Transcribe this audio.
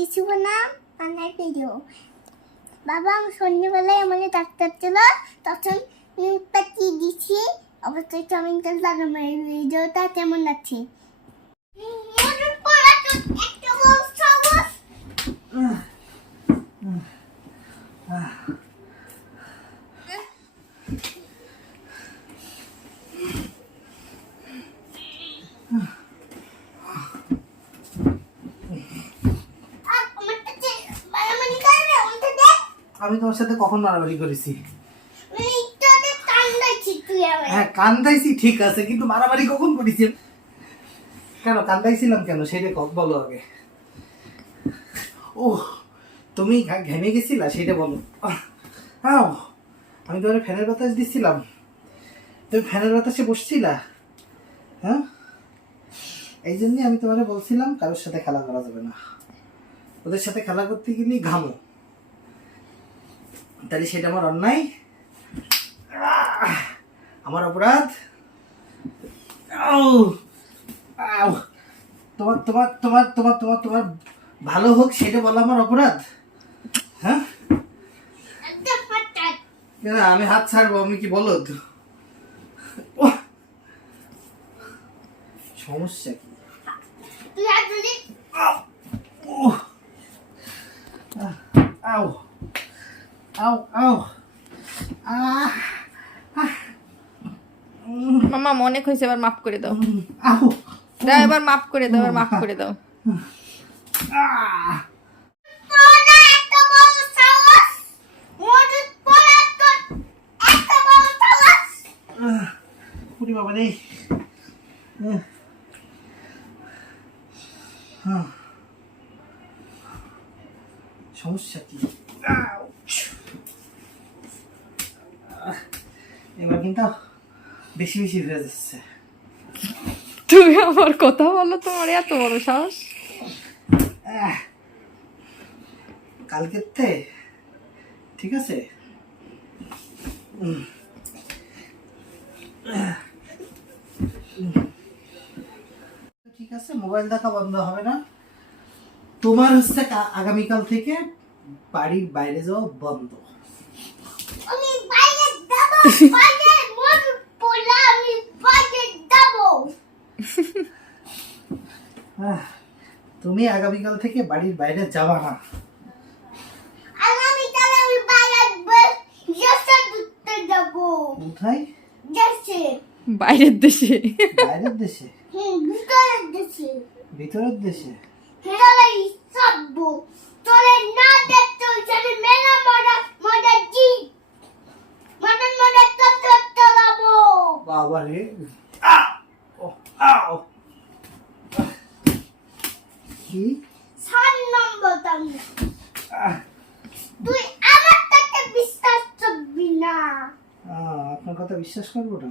কিছু না রান্নার ভিডিও বাবা সন্ধ্যেবেলায় আমাকে ডাক্তার ছিল, তখন নিউজ পাঠিয়ে দিছি অবশ্যই চাউমিনটা লাগানো এই ভিডিওটা কেমন লাগছে। মটর পোড়া তো একটা বল সবুজ আর আমার কাছে মারামারি করবে আমাকে দে আমি তোমার সাথে কখন মারামারি করেছি। হ্যাঁ কান্দাইছি ঠিক আছে কিন্তু মারামারি কখন করেছি? কেন কান্দাইছিলাম কেন? সেটা বলো আগে। ও তুমি ঘা- ঘেমে গেছিলা? সেটা বলো। হ্যাঁ আমি তোমার ফ্যানের বাতাস দিচ্ছিলাম তুমি ফ্যানের বাতাসে বসছিলা? হ্যাঁ? এই জন্যই আমি তোমারে বলছিলাম কারোর সাথে খেলা করা যাবে না। ওদের সাথে খেলা করতে গেলেই ঘামো। তাহলে সেটা আমার অন্যায়। আমার অপরাধ। তোমার তোমার তোমার তোমার তোমার তোমার ভালো হোক সেটা বলা আমার অপরাধ। হ্যাঁ? আমি হাত ছাড়বো আমি কি বলো! সমস্যা কি? মামা অনেক হয়েছে এবার মাফ করে দাও। দাও এবার মাফ করে দাও এবার মাফ করে দাও। বাবা রে। হ্যাঁ। সমস্যা কি? কিন্তু বেশি বেশি হয়ে যাচ্ছে। তুমি আমার কথা বলো তোমার এত বড় সাহস। কালকের তে ঠিক আছে। ঠিক আছে মোবাইল দেখা বন্ধ হবে না। তোমার হচ্ছে আগামীকাল থেকে বাড়ির বাইরে যাওয়া বন্ধ। আমি বাইরে যাব বাইরে মটর পোড়া আমি বাইরে যাব আহ, তুমি আগামীকাল থেকে বাড়ির বাইরে যাবা না। আগামী কাল আমি বাইরে বল জেসে দুতে যাব। কোথায়? জেসে বাইরের দেশে। বাইরের দেশে? ভিতরের দেশে। ভিতরের দেশে? তোরে না দেখতে চলে মেলা মডা মডা জি তো তো বাবা রে কি? সাত নম্বর আহ, তুই আমার তাকে বিশ্বাস করবি না। আপনার কথা বিশ্বাস করব না?